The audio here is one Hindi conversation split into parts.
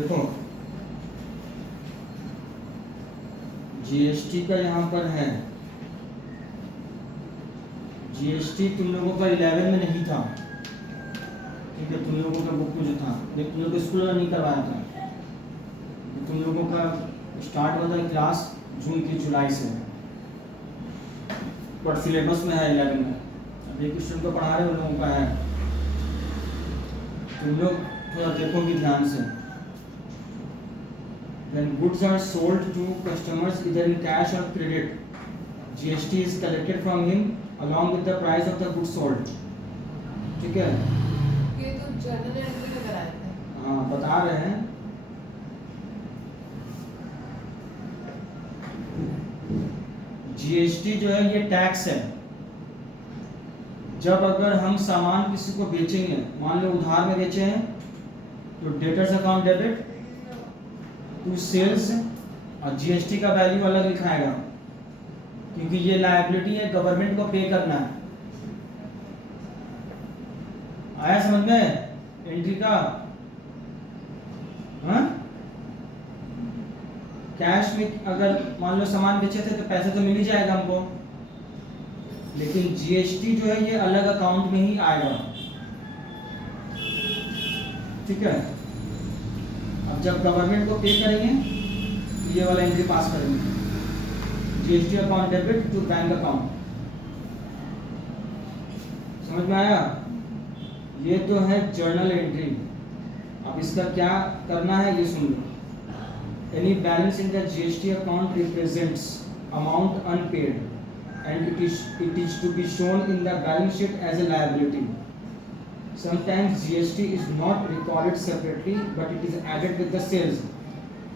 देखो जीएसटी का यहाँ पर है, जीएसटी तुम लोगों का 11 में नहीं था, ठीक है, तुम लोगों का बुक में जो था, लेकिन तुम लोग को स्कूल में नहीं करवाया था, तुम लोगों का स्टार्ट हुआ था क्लास जून की जुलाई से, पर सिलेबस में है 11 में। अब एक स्टूडेंट को पढ़ा रहे उन लोगों का है, तुम लोग थोड़ा देखोगे ध्यान से। When goods are sold to customers either in cash or credit, GST is collected from him along with the price of the goods sold. ठीक है? ये तो जर्नल एंट्री में कराए थे। हाँ बता रहे हैं। GST जो है ये टैक्स है। जब अगर हम सामान किसी को बेचेंगे, मान लो उधार में बेचे हैं, तो debtors account debit to sales और जीएसटी का वैल्यू अलग लिखाएगा, क्योंकि ये लायबिलिटी है, गवर्नमेंट को पे करना है। आया समझ में एंट्री का? हाँ, कैश में अगर मान लो सामान बेचे थे तो पैसे तो मिल ही जाएगा हमको, लेकिन जीएसटी जो है ये अलग अकाउंट में ही आएगा, ठीक है। अब जब गवर्नमेंट को पे करेंगे तो ये वाला एंट्री पास करेंगे, GST account debit to bank account. समझ में आया? ये तो है जर्नल एंट्री। अब इसका क्या करना है ये सुन लो। Any balance in the GST account represents amount unpaid and it is to be shown in the balance sheet as a liability. Sometimes GST is not recorded separately, but it is added with the sales.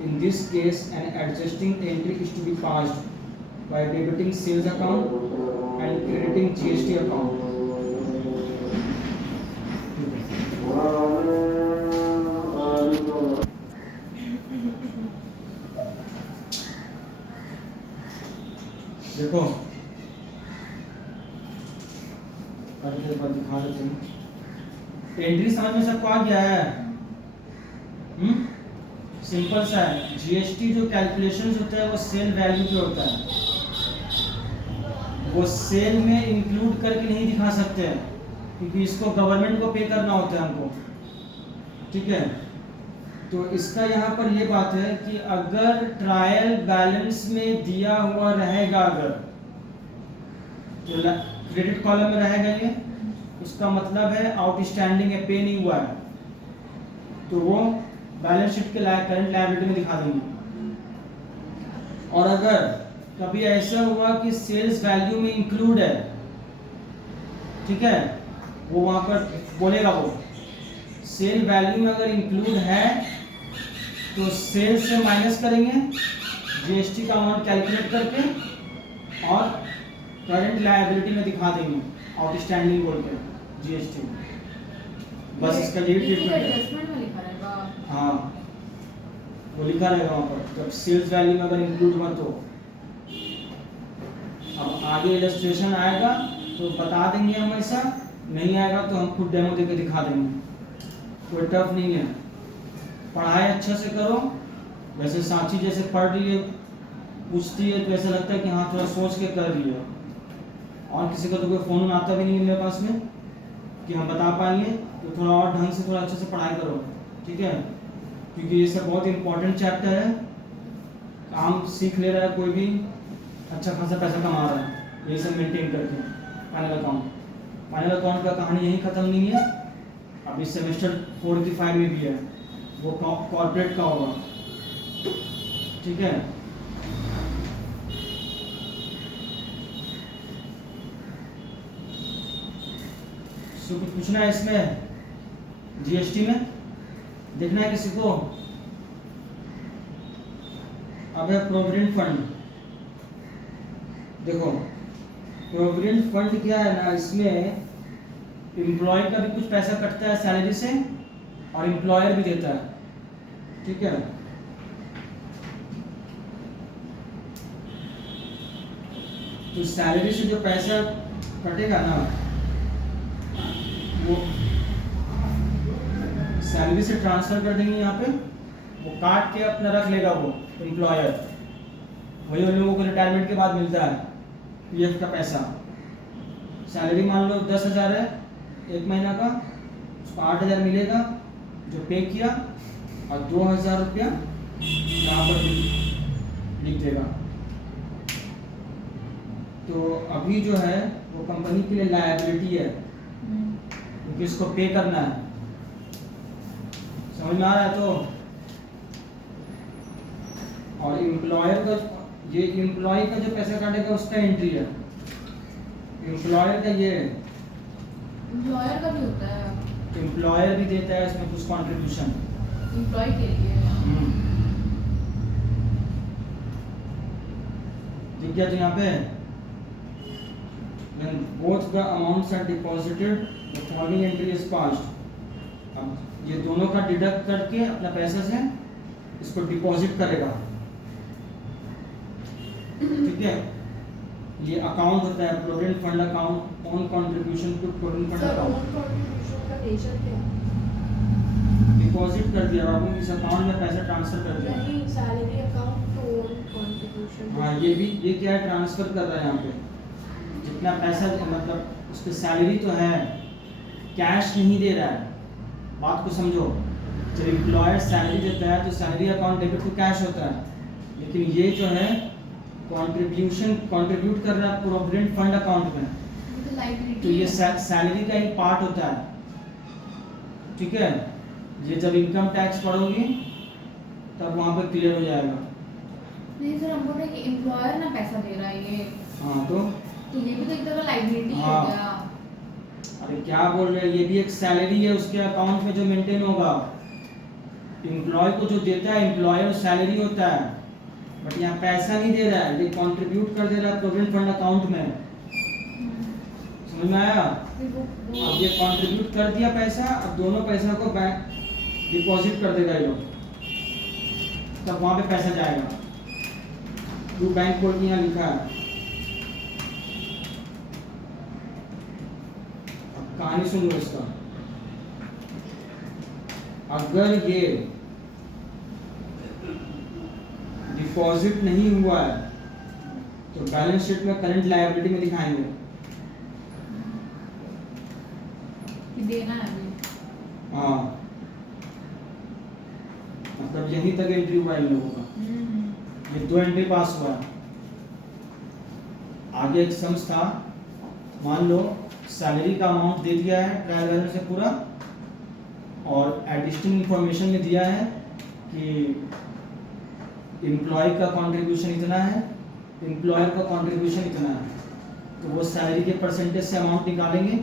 In this case, an adjusting entry is to be passed by debiting sales account and crediting GST account. देखो दिखा देते हैं। एंट्री समझ में सबको आ गया है? सिंपल सा है। जीएसटी जो कैलकुलेशंस होता है वो सेल वैल्यू पे होता है, वो सेल में इंक्लूड करके नहीं दिखा सकते हैं, क्योंकि इसको गवर्नमेंट को पे करना होता है हमको, ठीक है। तो इसका यहाँ पर ये बात है कि अगर ट्रायल बैलेंस में दिया हुआ रहेगा, अगर तो क्रेडिट कॉलम में रहेगा ये, उसका मतलब है आउटस्टैंडिंग है, पे नहीं हुआ है, तो वो बैलेंस शीट के करंट लायबिलिटी में दिखा देंगे। और अगर कभी ऐसा हुआ कि सेल्स वैल्यू में इंक्लूड है, ठीक है, वो वहां पर बोलेगा, वो सेल वैल्यू में अगर इंक्लूड है तो सेल्स से माइनस करेंगे जीएसटी का अमाउंट कैलकुलेट करके और करंट लायबिलिटी में दिखा देंगे आउटस्टैंडिंग बोल के जीएसटी। बस इसका यही ट्रीटमेंट है। हाँ, वो लिखा रहेगा वहाँ पर, जब सेल्स वैल्यू में अगर इंक्लूड हुआ तो। अब आगे इलस्ट्रेशन आएगा तो बता देंगे हम, ऐसा नहीं आएगा तो हम खुद डेमो देके दिखा देंगे, कोई टफ नहीं है। पढ़ाई अच्छा से करो। वैसे सांची जैसे पढ़ रही है, पूछती है, तो ऐसा लगता है कि हाँ थोड़ा सोच के कर रही है, और किसी का तो कोई फ़ोन आता भी नहीं है मेरे पास में कि हम बता पाएंगे, तो थोड़ा और ढंग से थोड़ा अच्छे से पढ़ाई करो, ठीक है, क्योंकि ये सब बहुत इंपॉर्टेंट चैप्टर है। काम सीख ले रहा है कोई भी, अच्छा खासा पैसा कमा रहा है ये सब मेंटेन करके। फाइनल अकाउंट का कहानी यही ख़त्म नहीं है, अभी सेमेस्टर 4 की 5 में भी है, वो कॉर्पोरेट का होगा, ठीक है। कुछ पूछना है इसमें जीएसटी में? देखना है किसी को? अब है प्रोविडेंट फंड। देखो प्रोविडेंट फंड क्या है ना, इसमें एम्प्लॉय का भी कुछ पैसा कटता है सैलरी से और एम्प्लॉयर भी देता है, ठीक है। तो सैलरी से जो पैसा कटेगा ना, वो सैलरी से ट्रांसफर कर देंगे यहाँ पे वो काट के अपना रख लेगा वो एम्प्लॉयर। वही उन लोगों को रिटायरमेंट के बाद मिलता है पीएफ का पैसा। सैलरी मान लो 10,000 है एक महीना का, उसको 8,000 मिलेगा जो पे किया, और 2,000 रुपया यहाँ पर लिख देगा। तो अभी जो है वो कंपनी के लिए लायबिलिटी है क्योंकि इसको पे करना है। समझ में आ रहा है? तो और एम्प्लॉयर का ये एम्प्लॉय का जो पैसा काटेगा उसका एंट्री है, एम्प्लॉयर का ये एम्प्लॉयर का भी होता है, एम्प्लॉयर भी देता है इसमें कुछ कंट्रीब्यूशन एम्प्लॉय के लिए। ठीक है। तो यहाँ पे when both the amounts are deposited the following entry is passed। अब ये दोनों का डिडक्ट करके अपना पैसे से इसको डिपॉजिट करेगा। ठीक है। ये अकाउंट होता है provident fund account, own contribution to provident fund sir account. Own contribution का नेचर क्या है? डिपॉजिट कर दिया बाबू, इस अकाउंट में पैसा ट्रांसफर कर दिया। नहीं, salary account to own contribution. हाँ ये भी, ये क्या है, ट्रांसफर कर रहा है यहाँ पे जितना पैसा, मतलब उसकी सैलरी तो है, कैश नहीं दे रहा है। बात को समझो, जब एम्प्लॉयर सैलरी देता है तो salary account debit to cash होता है, लेकिन ये जो है कंट्रीब्यूशन कंट्रीब्यूट कर रहा है प्रोविडेंट फंड अकाउंट में, तो ये सैलरी का ही पार्ट होता है। ठीक है। ये जब इनकम टैक्स पढ़ोगी तब वहाँ पे क्लियर हो जाएगा। नहीं सर, हम बोल रहे हैं कि एम्प्लॉयर ना पैसा दे रहा है ये, हाँ तो ये भी तो एक तरह लायबिलिटी हो हाँ। गया। अरे क्या बोल रहे हैं, ये भी एक सैलरी है उसके अकाउंट में जो मेंटेन होगा। एम्प्लॉय को जो देता है एम्प्लॉयर सैलरी होता है, बट यहाँ पैसा नहीं दे रहा है, ये कंट्रीब्यूट कर दे रहा है प्रोविडेंट फंड अकाउंट में। समझ में आया? अब ये कंट्रीब्यूट कर दिया पैसा, अब दोनों पैसा को बैंक डिपॉजिट कर देगा ये लोग, तब वहाँ पे पैसा जाएगा। टू बैंक बोर्ड यहाँ लिखा है। अब कहानी सुन लो इसका। अगर ये डिपॉजिट नहीं हुआ है तो बैलेंस शीट में करंट लायबिलिटी में दिखाएंगे कि देना है अभी। हाँ, मतलब यहीं तक एंट्री हुआ इन लोगों का, ये 2 एंट्री पास हुआ है। आगे एक सम्स था, मान लो सैलरी का अमाउंट दे दिया है ट्रायल बैलेंस से पूरा, और एडिशनल इंफॉर्मेशन में दिया है कि एम्प्लॉय का कंट्रीब्यूशन इतना है, एम्प्लॉयर का कंट्रीब्यूशन इतना है, तो वो सैलरी के परसेंटेज से अमाउंट निकालेंगे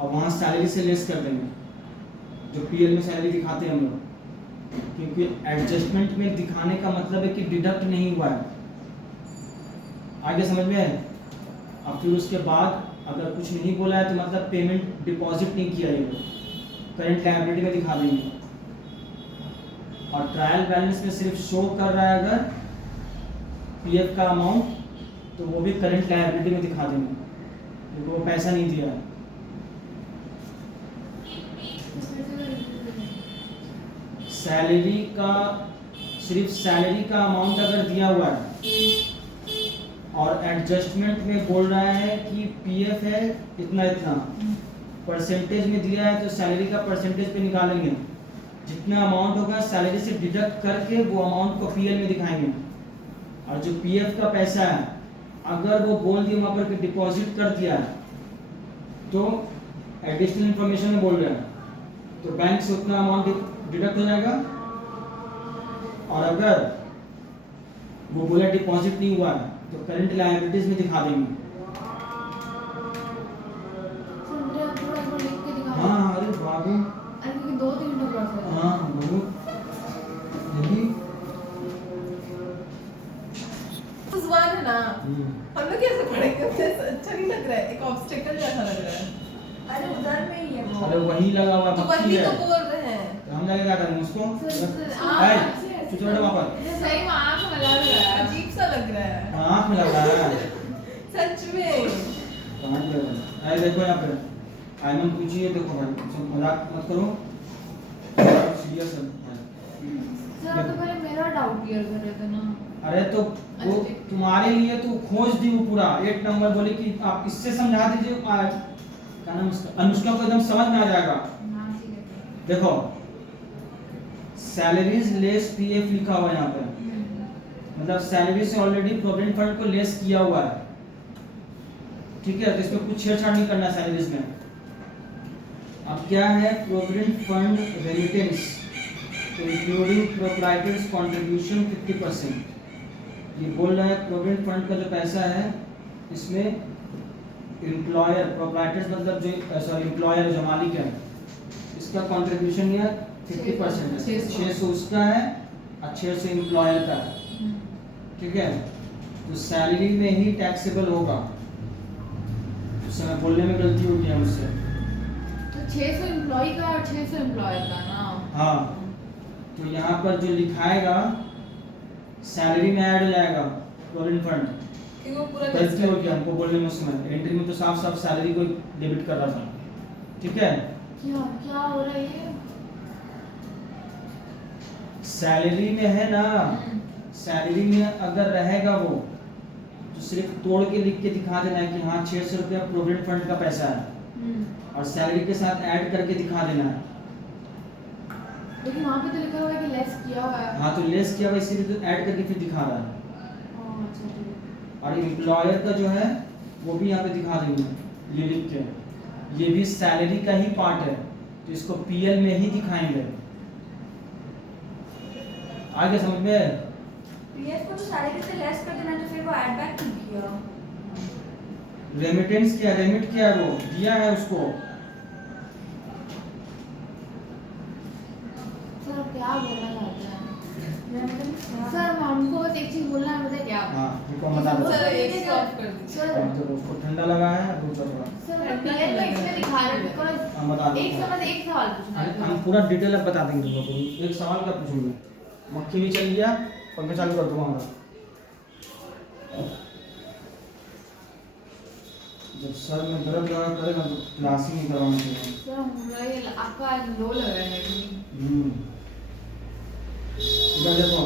और वहाँ सैलरी से लेस कर देंगे, जो पीएल में सैलरी दिखाते हैं हम लोग, क्योंकि एडजस्टमेंट में दिखाने का मतलब है कि डिडक्ट नहीं हुआ है। आगे समझ में आए? अब फिर उसके बाद अगर कुछ नहीं बोला है तो मतलब पेमेंट डिपॉजिट नहीं किया, ये करंट लायबिलिटी में दिखा देंगे। और ट्रायल बैलेंस में सिर्फ शो कर रहा है अगर पीएफ का अमाउंट, तो वो भी करंट लायबिलिटी में दिखा देंगे क्योंकि वो पैसा नहीं दिया है। सैलरी का, सिर्फ सैलरी का अमाउंट अगर दिया हुआ है और एडजस्टमेंट में बोल रहा है कि पीएफ है इतना इतना, परसेंटेज में दिया है तो सैलरी का परसेंटेज पे निकालेंगे, जितना अमाउंट होगा सैलरी से डिडक्ट करके वो अमाउंट को पीएल में दिखाएंगे। और जो पीएफ का पैसा है अगर वो बोल दिया वहाँ पर कि डिपॉजिट कर दिया है तो एडिशनल इंफॉर्मेशन में बोल रहा है तो बैंक से उतना अमाउंट डिडक्ट हो जाएगा। और अगर वो बोला डिपॉजिट नहीं हुआ है तो करंट लायबिलिटीज में दिखा देंगे। हाँ अरे बाबू, अरे क्योंकि 2-3 मिनट प्रोसेस है। हाँ बाबू, यही उस बार है ना, हम लोग कैसे पढ़ेंगे? अच्छा नहीं लग रहा है, एक ऑब्स्टेकल जैसा लग रहा है। अरे उधर में ही है वो। अरे वही लगा हुआ तो पक्षी वही है, तो बोल रहे हैं। तो हम जाके क्या करेंगे उसको? तू छोड़ वहाँ पर, सही में आँख में लग रहा है, अजीब सा लग रहा है। आँख में लग रहा है। सच में। कहाँ लग रहा है? अरे देखो यहाँ पे आयमन पूछिए, देखो भाई सब मजाक मत करो, सीरियस है। सर आप तो पहले मेरा डाउट क्लियर कर रहे थे ना। अरे तो वो तुम्हारे लिए तो खोज दी वो पूरा 8 नंबर, बोले कि आप इससे समझा दीजिए, क्या नाम उसका, अनुष्का को एकदम समझ में आ जाएगा। हाँ ठीक है। देखो सैलरीज लेस पीएफ लिखा हुआ है यहाँ पे, मतलब सैलरी से ऑलरेडी प्रोविडेंट फंड को लेस किया हुआ है, ठीक है, तो इसमें कुछ छेड़छाड़ नहीं करना है सैलरीज में। अब क्या है, provident fund remittance including proprietors contribution 50%। ये बोल रहा है प्रोविडेंट फंड का जो पैसा है इसमें एम्प्लॉयर, प्रोप्राइटर्स मतलब जो सॉरी एम्प्लॉयर जो मालिक है, इसका कंट्रीब्यूशन या 50% है, 600 उसका है और 600 एम्प्लॉयर का है, ठीक है। तो सैलरी में ही टैक्सेबल होगा, उस समय बोलने में गलती हो गया मुझसे। तो 600 एम्प्लॉय का और 600 एम्प्लॉयर का ना। हाँ, तो यहाँ पर जो लिखाएगा सैलरी में ऐड हो जाएगा प्रोविडेंट फंड, कि वो पूरा गलती हो गया हमको बोलने में, उस समय एंट्री में तो साफ साफ सैलरी को डेबिट कर रहा था, ठीक है। क्या क्या हो रहा है ये? सैलरी में है ना, सैलरी में अगर रहेगा वो तो सिर्फ तोड़ के लिख के दिखा देना है कि हाँ 600 रुपया प्रोविडेंट फंड का पैसा है, और सैलरी के साथ ऐड करके दिखा देना है। लेकिन वहाँ पे तो लिखा हुआ है कि लेस किया हुआ है। हाँ तो लेस किया हुआ इसीलिए तो ऐड करके फिर दिखा रहा है। अच्छा ठीक है। और एम्प्लॉयर का जो है वो भी यहाँ पे दिखा देंगे ये लिख के, ये भी सैलरी का ही पार्ट है, तो इसको पीएल में ही दिखाएंगे। आगे समझ में? पीएफ को तो सैलरी से लेस कर देना, तो फिर वो ऐड बैक क्यों किया? रेमिटेंस किया, रेमिट किया है, वो दिया है उसको। सर आप क्या बोलना चाहते हैं? सर हमको बस एक चीज बोलना है, पता है क्या? हाँ तुमको बता दो। सर एक स्टॉप कर दीजिए। हाँ, सर तो उसको ठंडा लगा है दूसरा थोड़ा। सर पीएल में इसलिए दिखा रहे हैं बिकॉज़ हाँ बता दो। एक समझ एक सवाल पूछना अरे है। हम पूरा डिटेल अब बता देंगे तुमको। एक सवाल का पूछूंगा, मक्खी भी चल गया, पंखा चालू कर दूंगा हमारा। जब सर में दर्द लगा करेगा तो क्लास ही नहीं करवाना चाहिए। सर हमरा ये आपका लो लग रहा है कि इधर देखो,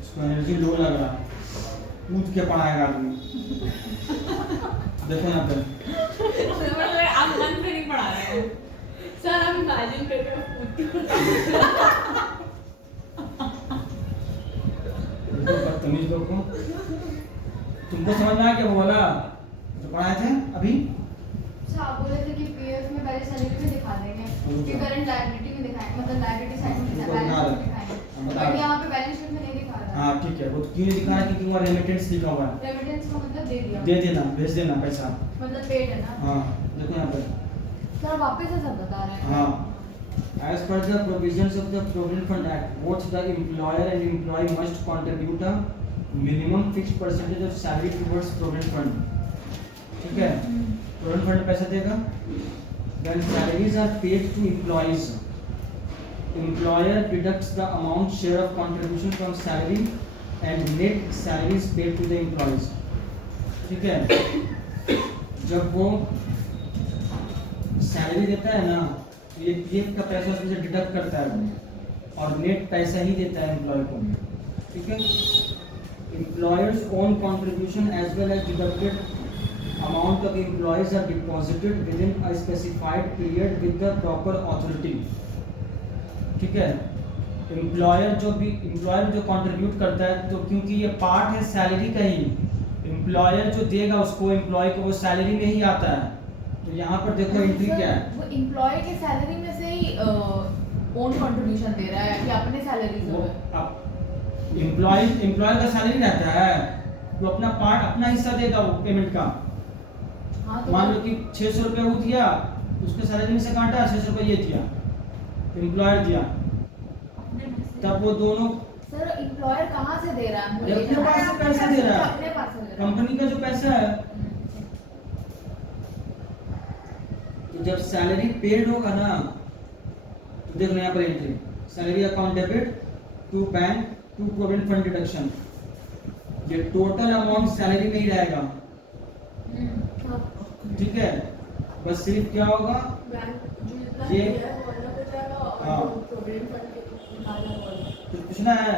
इसको एनर्जी लो लग रहा है, कूद के पढ़ाएगा आदमी। देखो यहाँ पे सर आप मन से नहीं पढ़ा रहे हैं सर, आप इमेजिन कर रहे हो। देखो बदतमीज लोग को। तुमको समझ में आया क्या वो वाला जो पढ़ाए थे अभी? अच्छा आप बोले थे कि पीएफ में पहले सैलरी में दिखा देंगे, फिर करंट लायबिलिटी में दिखाएंगे, मतलब लायबिलिटी साइड में तुमको बैलेंस बता शीट रहे। में दिखाएंगे। बता बट रहे। यहाँ पे बैलेंस शीट में नहीं दिखा रहा है। हाँ ठीक है, वो क्यों नहीं दिखा रहा है? क्योंकि वहाँ रेमिटेंस लिखा हुआ है। रेमिटेंस का मतलब दे दिया, दे देना, भेज देना पैसा। मतलब पेड है ना। हाँ देखो यहाँ पे। सर वापस से सब बता रहे हैं। हाँ, as per the provisions of the Provident Fund Act, both the employer and employee must contribute a minimum fixed percentage of salary towards Provident Fund. ठीक है? Provident Fund पैसा देगा। When salaries are paid to employees, employer deducts the amount share of contribution from salary and net salaries paid to the employees. ठीक है? जब वो सैलरी देता है ना, ये पीएफ का पैसा उसमें से डिडक्ट करता है और नेट पैसा ही देता है एम्प्लॉय को, ठीक है। Employers own contribution as well as deducted amount of employees are deposited within a specified period with the proper authority, ठीक है। एम्प्लॉयर जो कंट्रीब्यूट करता है, तो क्योंकि ये पार्ट है सैलरी का ही, एम्प्लॉयर जो देगा उसको एम्प्लॉय को वो सैलरी में ही आता है। तो यहाँ पर देखो एंट्री क्या है, वो एम्प्लॉय के सैलरी में से ही ओन कंट्रीब्यूशन दे रहा है कि अपने सैलरी से वो है? एम्प्लॉय का सैलरी रहता है, तो अपना पार्ट अपना हिस्सा देगा वो पेमेंट का। हाँ तो मान लो कि 600 रुपये वो दिया, उसके सैलरी में से काटा 600 रुपये ये दिया, एम्प्लॉयर दिया, तब वो दोनों सर एम्प्लॉयर कहाँ से दे रहा है? अपने पास से पैसा दे रहा है, अपने पास से दे रहा है। कंपनी का जो पैसा है। तो जब सैलरी पेड होगा ना, तो देखो यहाँ पर entry, salary account debit to bank to provident fund deduction, ये टोटल अमाउंट सैलरी में ही रहेगा, ठीक है। बस सिर्फ क्या होगा, ये हाँ तो पूछना है?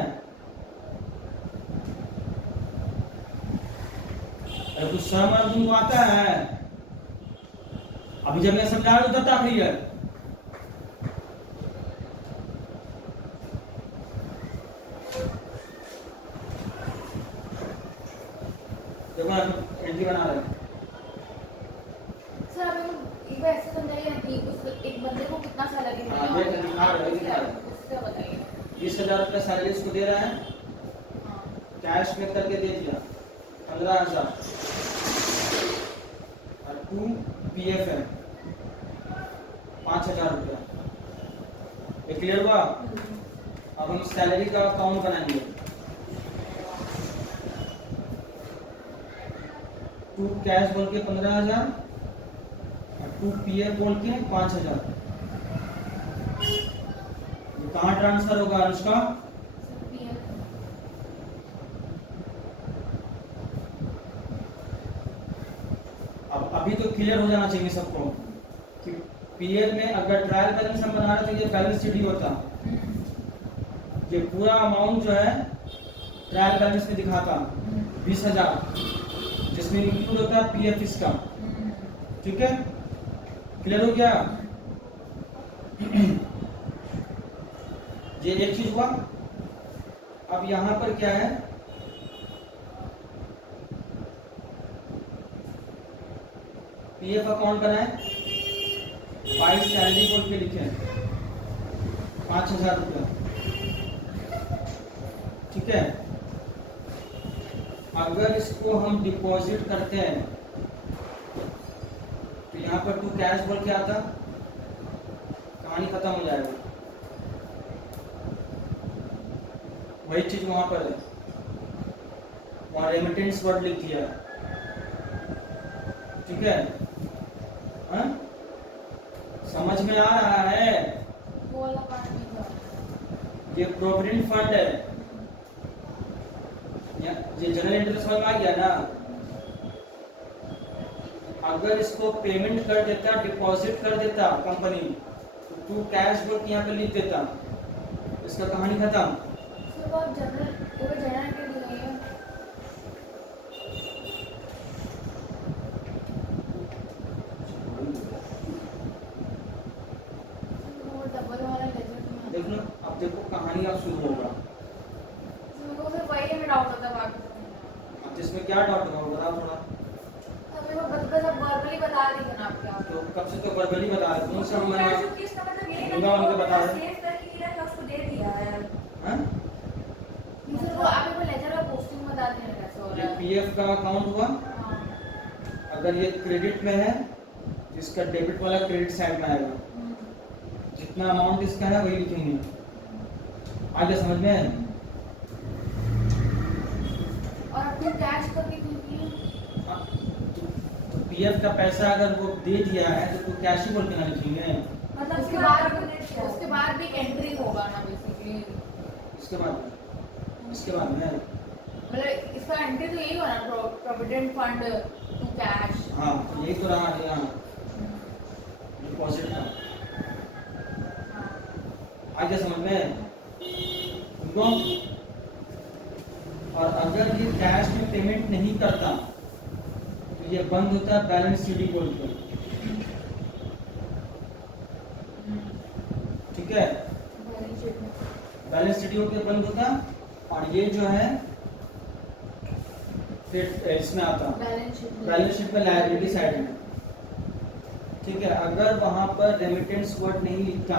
अरे कुछ शर्म और तुमको आता है? अभी जब मैं समझा रहा हूं तब रही है। देखो एंट्री बना रहे हैं। सर आप एक बार ऐसे समझाइए ना कि उस एक बंदे को कितना सैलरी हाँ, ये दिखा रहे हैं, दिखा रहे हैं। उससे बताइए। 20,000 रुपये सैलरी इसको दे रहा है, हाँ कैश में करके दे दिया 15,000 और 2 पीएफ है 5,000 रुपया। ये क्लियर हुआ? अब हम सैलरी का अकाउंट बनाएंगे। 2 कैश बोल के 15,000 और 2 पीएफ बोल के 5,000। ये कहाँ ट्रांसफर होगा अनुष्का? सर पीएफ अब अभी तो क्लियर हो जाना चाहिए सबको कि पीएफ में अगर ट्रायल बैलेंस हम बना रहे तो ये बैलेंस शीट ही होता। ये पूरा अमाउंट जो है ट्रायल बैलेंस में दिखाता 20,000, जिसमें इंक्लूड होता है पीएफ इसका। ठीक है, क्लियर हो गया? ये एक चीज हुआ। अब यहां पर क्या है, पीएफ अकाउंट बनाए, बाई सैलरी बोल के लिखे 5,000 रुपया। ठीक है, अगर इसको हम डिपॉजिट करते हैं तो यहाँ पर 2 कैश बोल के आता, कहानी खत्म हो जाएगा। वही चीज वहां पर है, वहां रेमिटेंस वर्ड लिख दिया। ठीक है, हाँ? समझ में आ रहा है? वो वाला पार्ट नहीं था। ये प्रोविडेंट फंड है, ये जनरल एंट्री समझ में आ गया ना? अगर इसको पेमेंट कर देता, डिपॉजिट कर देता कंपनी, तो 2 कैश बुक यहाँ पे लिख देता, इसका कहानी खत्म। सर वो आप जनरल एंट्री दिखाइए। वो डबल वाला लेजर में देख लो, अब देखो कहानी अब शुरू होगा। मेरे को सिर्फ वही में डाउट होता है बाकी समझ में नहीं आता। अब इसमें क्या डाउट होगा बताओ थोड़ा। अब मेरे को बस आप वर्बली बता दीजिए ना आप क्या तो कब से तो वर्बली बता रहे तुम सब, मैं कैश बुक इसका मतलब ये दूंगा उनको बता रहे। सेव करके किया था उसको दे दिया है। हैं? नहीं सर वो आप एक बार लेजर और पोस्टिंग बता देना कैसे हो ये रहा है। पीएफ का अकाउंट हुआ। हाँ अगर ये क्रेडिट में है तो इसका डेबिट वाला क्रेडिट साइड में आएगा, जितना अमाउंट इसका है वही लिखेंगे। आगे समझ में? और आपने कैश करके क्योंकि तो पीएफ का पैसा अगर वो दे दिया है तो कैश ही बोल के ना लिखेंगे। मतलब उसके बाद भी एक एंट्री होगा ना बेसिकली। इसके बाद में मतलब इसका एंट्री तो यही होना प्रोविडेंट फंड टू कैश। हाँ, यही तो रहा यहाँ डिपॉजिट का। आगे समझ में तुमको? और अगर ये कैश में पेमेंट नहीं करता तो ये बंद होता है बैलेंस शीट बोल के। ठीक है, बैलेंस शीट के बंद होता, और ये जो है फिर इसमें आता बैलेंस शीट में लायबिलिटी साइड में। ठीक है, अगर वहां पर रेमिटेंस वर्ड नहीं लिखता,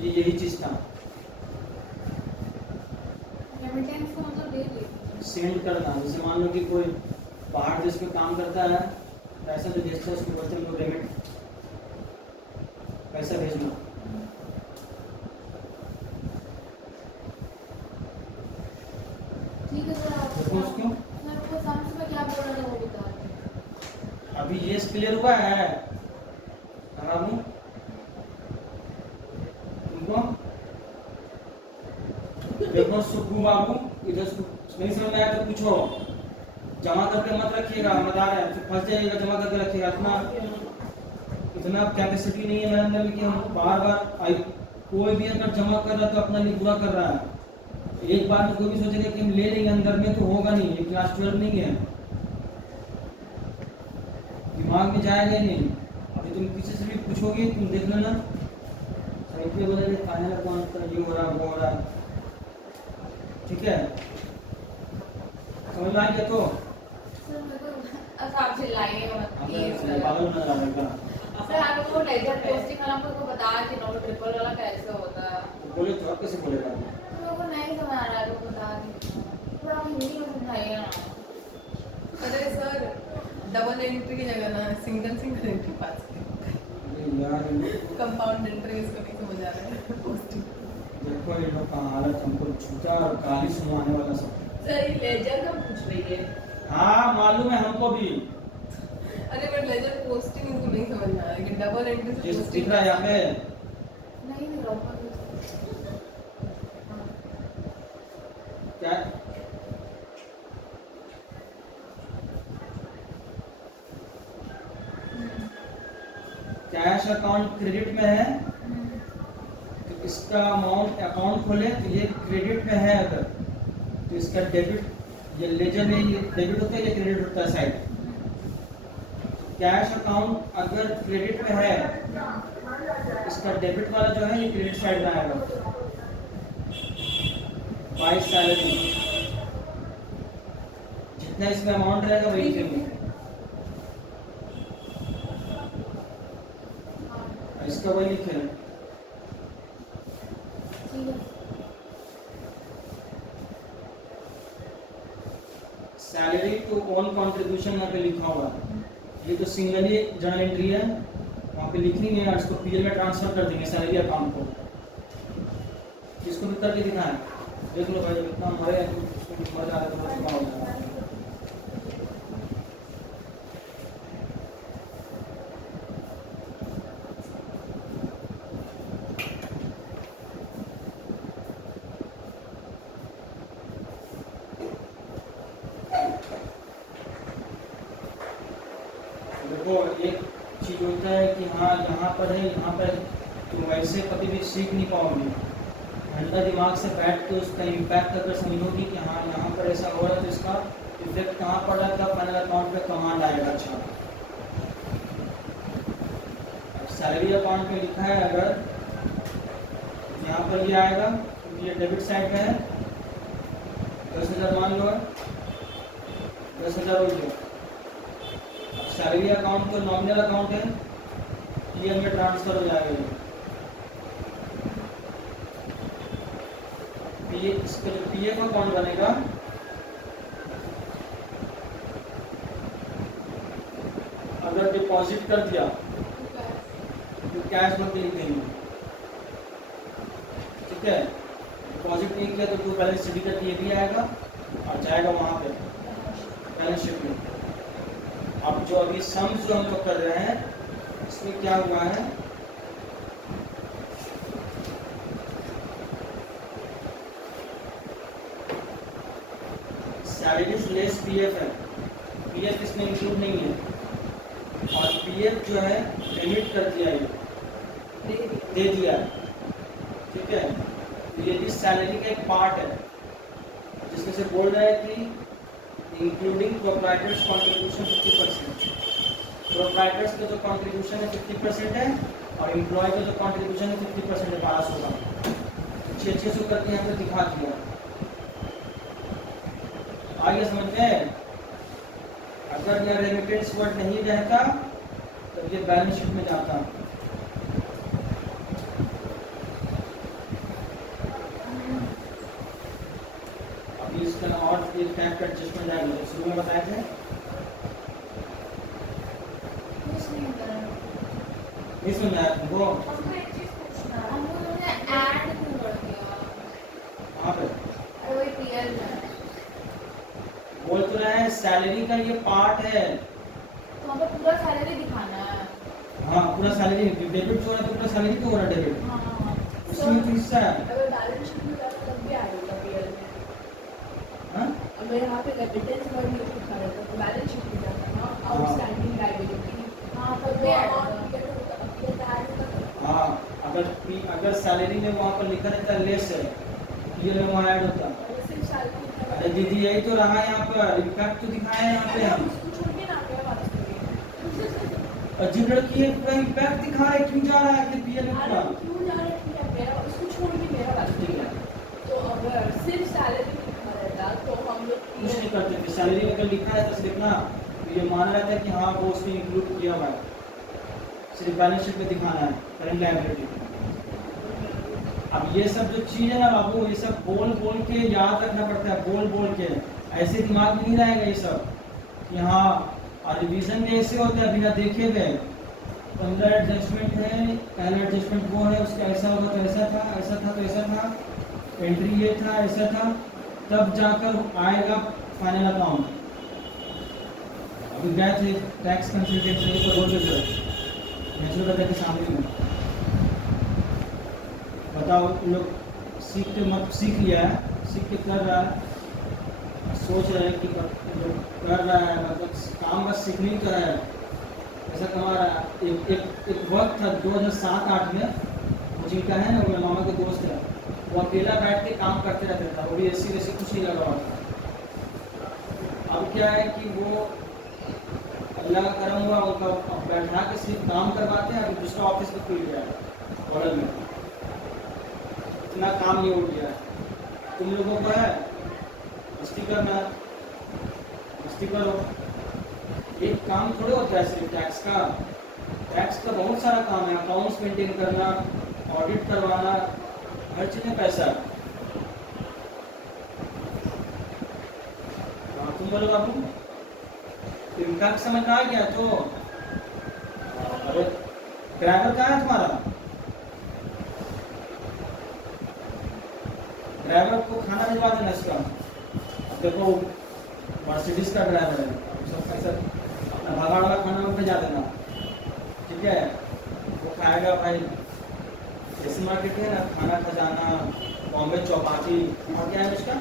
ये यही चीज था, रेमिटेंस का मतलब दे दे सेंड करना। जैसे मान लो कि कोई बाहर देश में काम करता है, पैसा जो भेजता है उसको बोलते हैं लोग रेमिट, पैसा भेजना। ठीक है सर आप देखो उसको, सर वो समझ में क्या बोल रहे थे वो बता दीजिए। अभी ये क्लियर हुआ है बाबू तुमको? देखो सुब्बू बाबू, इधर नहीं समझ में आया तो पूछो, जमा करके मत रखिएगा, बता रहे हैं फंस जाइएगा, जमा करके रखिएगा। इतना कैपेसिटी नहीं है मेरे अंदर कि हम बार बार कोई भी अगर जमा कर रहा है तो अपना लिए बुरा कर रहा है। एक बार में कोई भी सोचेगा कि हम ले लेंगे अंदर में, तो होगा नहीं। ये क्लास 12 नहीं है, दिमाग में जाएगा ही नहीं। अभी तुम किसी से भी पूछोगे, तुम देख लेना, साहित्य बोलेंगे फाइनल अकाउंट का ये हो रहा वो हो रहा, ठीक है? समझ में आ गया? तो सर मेरे को आप चिल्लाइए मत प्लीज पागल होना जा रहा है। सर आप लोगों को लेजर पोस्टिंग वाला हमको बता कि नो ट्रिपल वाला कैसे होता है। बोले तो आप कैसे बोलेगा? हम लोगों को नहीं समझ आ रहा है, तो बता दीजिए थोड़ा हिंदी में समझाइए ना। अरे सर डबल एंट्री की जगह ना सिंगल सिंगल एंट्री पास अरे यार कंपाउंड एंट्री इसको नहीं समझ आ रहा है पोस्टिंग। देखो इन लोग का हालत, हमको छूटा और गाली सुनवाने वाला सब। सर ये लेजर का पूछ रही है। हाँ मालूम है हमको भी। अरे बट लेजर पोस्टिंग इसको नहीं समझ में आ रहा है कि डबल एंट्री से जिस पोस्टिंग दिख रहा है यहाँ पे, नहीं दिख रहा ऊपर क्या कैश अकाउंट क्रेडिट में है, तो इसका अमाउंट अकाउंट खोले तो ये क्रेडिट में है, अगर तो इसका डेबिट, ये लेजर में ये डेबिट होता है, ये क्रेडिट होता है साइड। कैश अकाउंट अगर क्रेडिट में है, इसका डेबिट वाला जो है ये क्रेडिट साइड में आएगा। बाय सैलरी, जितना इसमें अमाउंट रहेगा वही देंगे। इसका वही लिखे हैं। सैलरी टू ओन कंट्रीब्यूशन यहाँ पे लिखा हुआ है, ये तो सिंगल ही जर्नल एंट्री है, वहाँ पे लिखेंगे और इसको पीएल में ट्रांसफर कर देंगे सैलरी अकाउंट को। इसको भी करके दिखाएं, देख लो भाई, जब इतना मरे मजा आ रहा है तो हो जाएगा। देखो एक चीज होता है कि हाँ यहाँ पर है, यहाँ पर तुम वैसे कभी भी सीख नहीं पाओगे। ठंडा दिमाग से बैठ के उसका इम्पैक्ट अगर समझोगी कि हाँ यहाँ पर ऐसा हो रहा है, तो इसका इफेक्ट कहाँ पड़ रहा था, फाइनल अकाउंट पे कमांड आएगा। अच्छा सैलरी अकाउंट में लिखा है, अगर यहाँ पर ये आएगा क्योंकि ये डेबिट साइड में है, 10,000 मान लो, 10,000 हो गया। सैलरी अकाउंट तो नॉमिनल अकाउंट है, पीएल में ट्रांसफर हो जाएगा। ये इसका जो पीएफ अकाउंट बनेगा, अगर डिपॉजिट कर दिया तो कैश भर के लिख देंगे, ठीक है? डिपॉजिट नहीं किया तो टू बैलेंस शीट का ये भी आएगा और जाएगा वहाँ पे बैलेंस शीट में। अब जो अभी सम्स जो हम लोग कर रहे हैं, इसमें क्या हुआ है, सैलरीज लेस पीएफ है, पीएफ इसमें इंक्लूड नहीं है, और पीएफ जो है पेमेंट कर दिया, ये दे दिया, ठीक है? तो ये भी सैलरी का एक पार्ट है, जिसमें से बोल रहा है कि इंक्लूडिंग प्रोप्राइटर्स कॉन्ट्रीब्यूशन 50%। प्रोप्राइटर्स का जो कॉन्ट्रीब्यूशन है 50% है, और एम्प्लॉय का जो कॉन्ट्रीब्यूशन है 50% है, 1200 का। 600 करके यहाँ पे दिखा दिया। आगे समझते हैं, अगर यह रेमिटेंस वर्ड नहीं रहता तो ये बैलेंस शीट में जाता। अभी इसका और एक फैक्ट एडजस्टमेंट आएगा, जो शुरू में बताए थे, नहीं सुन रहा है तुमको? हमको एक चीज पूछना है, हम लोगों ने ऐड क्यों कर दिया वहाँ पे? अरे वही पीएल में बोल तो रहे हैं सैलरी का ये पार्ट है। तो वहाँ पे पूरा सैलरी दिखाना है। हाँ पूरा सैलरी, डेबिट हो रहा है तो पूरा सैलरी तो हो रहा है डेबिट, हाँ उसमें तो हिस्सा है। अगर बैलेंस शीट में जाता तब भी आएगा पीएल में। हाँ अगर यहाँ पे रेमिटेंस वर्ड नहीं लिखा रहता तो बैलेंस शीट में जाता ना, आउटस्टैंडिंग लायबिलिटी। हाँ तब भी ऐड होगा। हाँ, अगर सैलरी में वहाँ पर लिखा रहता है लेस है, पीएल में वहाँ ऐड होता। सिर्फ सैलरी लिखा हुआ है। अरे दीदी यही तो रहा यहाँ पर, इम्पैक्ट तो दिखाया है यहाँ पे हम। उसको छोड़ के ना पे बात करिए। और जिन लड़की है पूरा इम्पैक्ट दिखा रहा है, क्यों जा रहा है कि पीएल में पूरा? अरे क्यों जा रहे हैं मेरा, उसको छोड़ के मेरा बात ठीक है, तो अगर सिर्फ सैलरी लिखा रहता तो हम लोग कुछ नहीं करते थे। सैलरी में अगर लिखा है तो सिर्फ ना ये मान रहा था कि हाँ वो उसने इंक्लूड किया हुआ है, सिर्फ बैलेंस शीट में दिखाना है करंट लायबिलिटी। अब ये सब जो चीज़ है ना बाबू, ये सब बोल बोल के याद रखना पड़ता है, बोल बोल के, ऐसे दिमाग में नहीं रहेगा ये सब कि हाँ। और रिविजन में ऐसे होता है बिना देखे हुए। 15 एडजस्टमेंट है, पहला एडजस्टमेंट वो है, उसका ऐसा होगा तो ऐसा था, ऐसा था तो ऐसा था, एंट्री ये था, ऐसा था, तब जाकर आएगा फाइनल अकाउंट। अभी गए थे टैक्स कंसल्टेंट से तो बोल रहे नेचुरल बता के सामने में, बताओ तुम लोग सीख के मत सीख लिया है, सीख के कर रहा है, सोच रहे हैं कि कर रहा है, मतलब काम बस सीखने का है, ऐसा कमा रहा है। एक वक्त था 2007-8 में, वो जिनका है ना, वो मेरे मामा के दोस्त है, वो अकेला बैठ के काम करते रहता था, वो भी ऐसी वैसी कुछ नहीं लगा हुआ था। अब क्या है कि वो अल्लाह का करम हुआ, उनका बैठा के सिर्फ काम करवाते हैं। अभी दूसरा ऑफिस में खुल गया है बॉर्डर में, इतना काम नहीं हो गया है। तुम लोगों को है मस्ती करना, मस्ती करो। एक काम थोड़े होता है सिर्फ टैक्स का, टैक्स का बहुत सारा काम है, अकाउंट्स मेंटेन करना, ऑडिट करवाना, हर चीज़ में पैसा है। हाँ तुम बोलो बाबू, इम्पैक्ट समझ में आ गया तो? अरे ड्राइवर कहाँ है तुम्हारा? ड्राइवर को खाना भिजवा देना इसका। अब देखो मर्सिडीज का ड्राइवर है, सब पैसा अपना भगाड़ वाला खाना में भेजा देना, ठीक है? वो खाएगा भाई। जैसे मार्केट है ना, खाना खजाना, बॉम्बे चौपाटी, और क्या है उसका?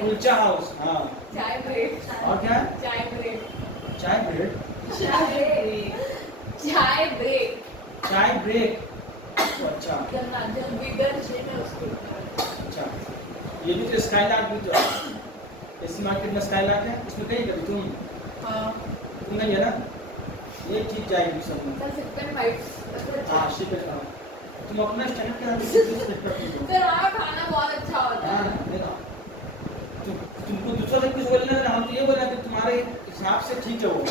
कुलचा हाउस, हाँ। चाय ब्रेड, और क्या है? चाय ब्रेड, चाय ब्रेड, चाय ब्रेड, चाय ब्रेड, चाय ब्रेक। अच्छा जब विदर से मैं उसको अच्छा, ये भी तो स्काईलार्क भी तो है, इस मार्केट में स्काईलार्क है, उसमें गई कभी तुम? हाँ तुम गई है ना? ये चीज जाएगी सब में। सर चिकन वाइट्स हाँ शिप है। तुम अपना स्टैंडर्ड के साथ शिप करती हो। सर वहाँ खाना बहुत अच्छा होता है। हाँ देखो, तुमको दूसरा से कुछ बोलना है, हम तो ये बोले कि तुम्हारे हिसाब से ठीक है वो,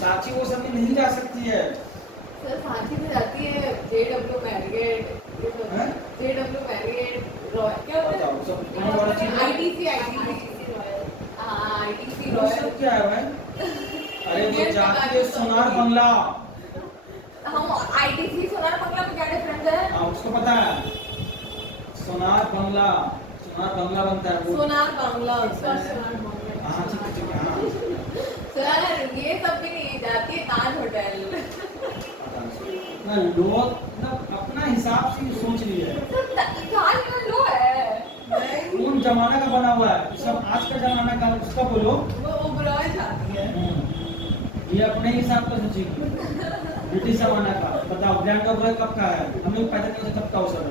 साची वो सब में नहीं जा सकती है। सर साथी में जाती है JW मैरियट, हैं? JW मैरियट रॉयल, क्या होता बताओ है? सब तुम्हारी वाला चीज ITC रॉयल, हाँ ITC वो रॉयल। सब क्या है भाई? अरे वो जाती है सोनार बंगला। हम ITC सोनार बंगला में क्या डिफरेंस है? हाँ उसको पता है, सोनार बंगला, सोनार बंगला बनता है वो। सोनार बांग्ला होता है। सोनार बंगला। हाँ ठीक है हाँ। सर ये सब भी नहीं जाती है ताज होटल। ना लोग ना अपना हिसाब से ही सोच लिए है। ताज में लो है। कौन जमाना का बना हुआ है, सब आज का जमाना का, उसका बोलो। वो ओबरॉय जाती है। ये अपने हिसाब का सोचेगी, ब्रिटिश जमाना का। बताओ ग्रैंड ओबरॉय कब का है? हम लोग पैदा नहीं होते तब का हो सब।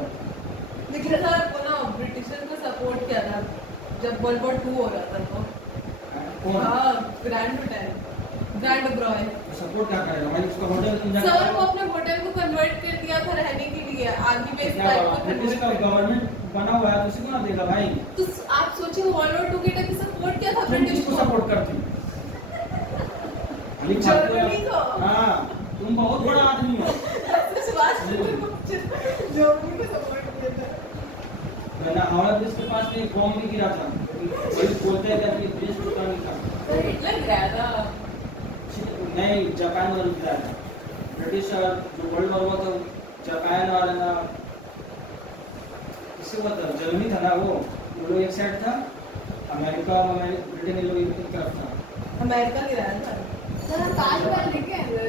लेकिन सर वो ना ब्रिटिशर को सपोर्ट किया था जब वर्ल्ड वॉर 2 हो रहा था तो। कौन हाँ grand hotel, grand Oberoi. Support क्या करेगा भाई? उसका होटल सर वो अपने होटल को कन्वर्ट कर दिया था रहने के लिए, आर्मी बेस क्या टाइप बात, का ब्रिटिश का convert कर गवर्नमेंट बना हुआ है तो उसी को ना देगा भाई। दिया। तो आप सोचिए वर्ल्ड वॉर 2 के टाइम सपोर्ट किया था तुम ब्रिटिश किसको को। सपोर्ट करती? जर्मनी को। हाँ तुम बहुत बड़ा आदमी हो। सुभाष चंद्र बोस जर्मनी को सपोर्ट किया था। मैंने हावड़ा ब्रिज के पास में एक बॉम्ब भी गिरा था, वही बोलते हैं कि ब्रिज टूटा नहीं था। सर हिटलर गिराया था। नहीं जापान वाला गिरा था। ब्रिटिश जो वर्ल्ड वॉर हुआ था जापान वाला किससे हुआ था? जर्मनी था ना वो लोग एक साइड था, अमेरिका ब्रिटेन लोग एक तरफ था। अमेरिका गिराया था। सर हम ताजमहल लेके हैं सर,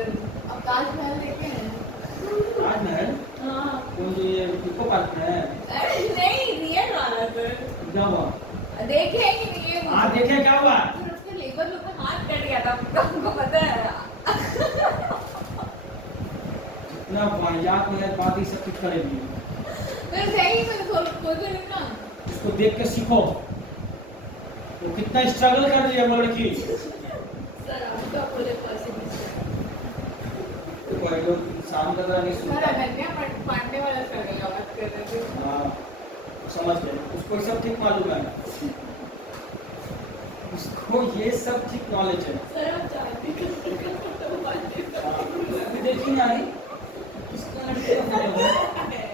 अब ताजमहल लेके हैं। ताजमहल हाँ कौन जो ये इको पार्क में है? अरे नहीं रियल वाला सर। क्या हुआ? देखे कि नहीं ये हाँ देखे क्या हुआ? सर उसके लेबर लोग का हाथ कट गया था, हमको पता है। इतना वाहियात में बात ही सब कुछ करेगी। बस यही मैं खोल के नहीं ना। इसको देख के सीखो। वो कितना स्ट्रगल कर रही है वो लड़की। सर आपका पूरे पॉसिबल तो कोई लोग इंसान का तरह नहीं सर सुनता। अनन्या पांडे वाला स्ट्रगल का बात कर रहे थे। हाँ, समझ गए। उसको सब ठीक मालूम है। उसको ये सब ठीक नॉलेज है। सर आप जानते अभी देखिए ना नहीं किसका लड़के का फोटो है।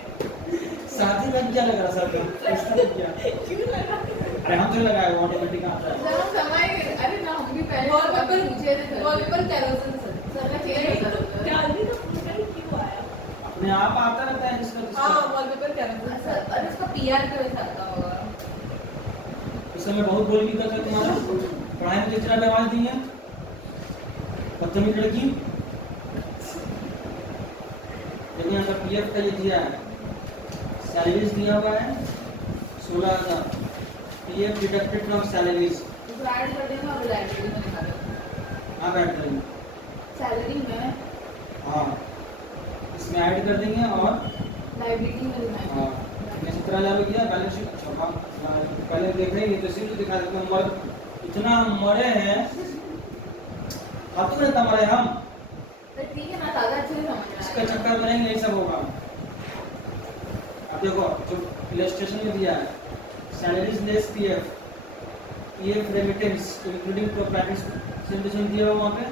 साथी लग क्या लग रहा सर का इसका लग क्या। क्यों लगा अरे हम तो लगाए वो ऑटोमेटिक आता है। सर हम समय अरे ना हम भी पहले वॉलपेपर पूछे थे सर। वॉलपेपर कैरोसिन सर का चेंज होता था। जानती तो पता नहीं क्यों आया अपने आप आता रहता है जिसका हाँ वॉलपेपर कैरोसिन सर अरे उसका पीआर के वजह से आता होगा। उस समय बहुत बोल भी करता तुम्हारा पढ़ाई में किस तरह पे आवाज दी है बदतमीज लड़की। देखिए यहाँ पर पीएफ का ये दिया है सैलरीज दिया हुआ है 16,000 पीएफ डिडक्टेड फ्रॉम सैलरीज। इसको ऐड कर देंगे और लाइब्रेरी में दिखा देंगे। हाँ बैठ करेंगे सैलरी में हाँ इसमें ऐड कर देंगे और लाइब्रेरी में दिखाएंगे। हाँ मैंने 17,000 रुपये किया बैलेंस शीट। अच्छा हाँ पहले देख रहे हैं तो सिर्फ दिखा देते हैं मर इतना मरे हैं खातू रहता मरे हम तो ठीक है ना ज्यादा अच्छे से समझ में इसका आएगा। चक्कर में नहीं यही सब होगा। अब देखो जो इलस्ट्रेशन में दिया है salaries less PF remittance including properties सेंटेशन दिया हुआ वहाँ पे।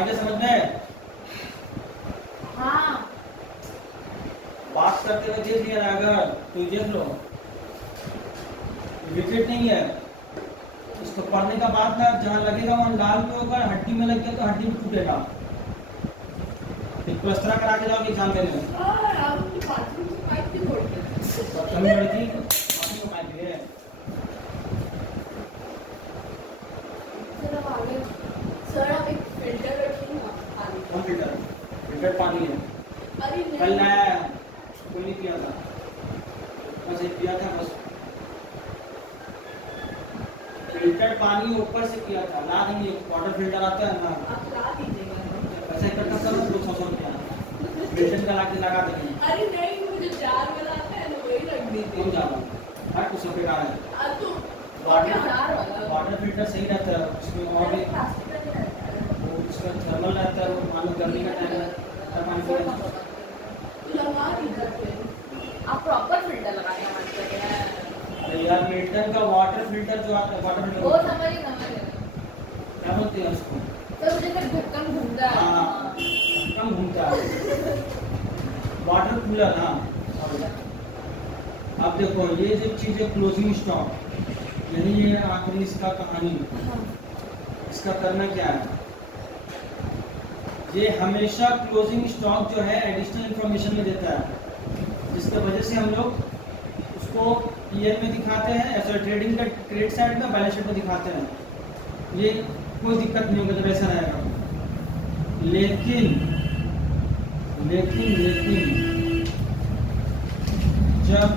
आगे समझ में हाँ बात करते हुए देख लिया अगर तो देख लो विकेट नहीं है। इसको पढ़ने का बाद में जहाँ लगेगा वहाँ लाल पे होगा हड्डी में लग गया तो हड्डी में टूटेगा। फिर प्लस्तरा करा के जाओगे एग्जाम देने में। आप बाथरूम से पाइप क्यों खोलते हैं बदतमीज लड़की बाकी को मार दिए। सर अब आगे सर आप एक फिल्टर रखिए ना पानी कौन फिल्टर फिल्टर पानी है अरे कल नहीं लाया है कोई नहीं पिया था बस एक पिया था बस। फिल्टर पानी ऊपर से किया था ला देंगे वाटर फिल्टर आता है ना आप ला दीजिएगा पैसा इकट्ठा करो तो 100 रुपया फिल्टर का लाके लगा देंगे। अरे नहीं मुझे जार वाला आता है ना वही रख कौन दीजिए जा रहा है कुछ बेकार है। अब तो वाटर जार वाला वाटर फिल्टर सही रहता है उसमें और भी प्लास्टिक का नहीं रहता है। वो उसका थर्मल रहता है वो मानो गर्मी का टाइम है पानी सर पीना। कौन पता। लगा दीजिए फिर आप प्रॉपर फिल्टर लगाने का मन कर रहे हैं। अरे यार मिल्टन का वाटर फिल्टर जो आता है वाटर वो फिल्टर समझ क्या बोलते हैं उसको। तो मुझे फिर ढक्कन घूमता है। हाँ कम घूमता है वाटर कूलर। हाँ अब देखो ये जो चीज़ है क्लोजिंग स्टॉक यही है आखिरी इसका कहानी। इसका करना क्या है ये हमेशा क्लोजिंग स्टॉक जो है एडिशनल इंफॉर्मेशन में देता है जिसकी वजह से हम लोग उसको पीएल में दिखाते हैं ऐसा ट्रेडिंग का ट्रेड साइड में बैलेंस शीट में दिखाते हैं। ये कोई दिक्कत नहीं होगा जब ऐसा रहेगा। लेकिन लेकिन लेकिन जब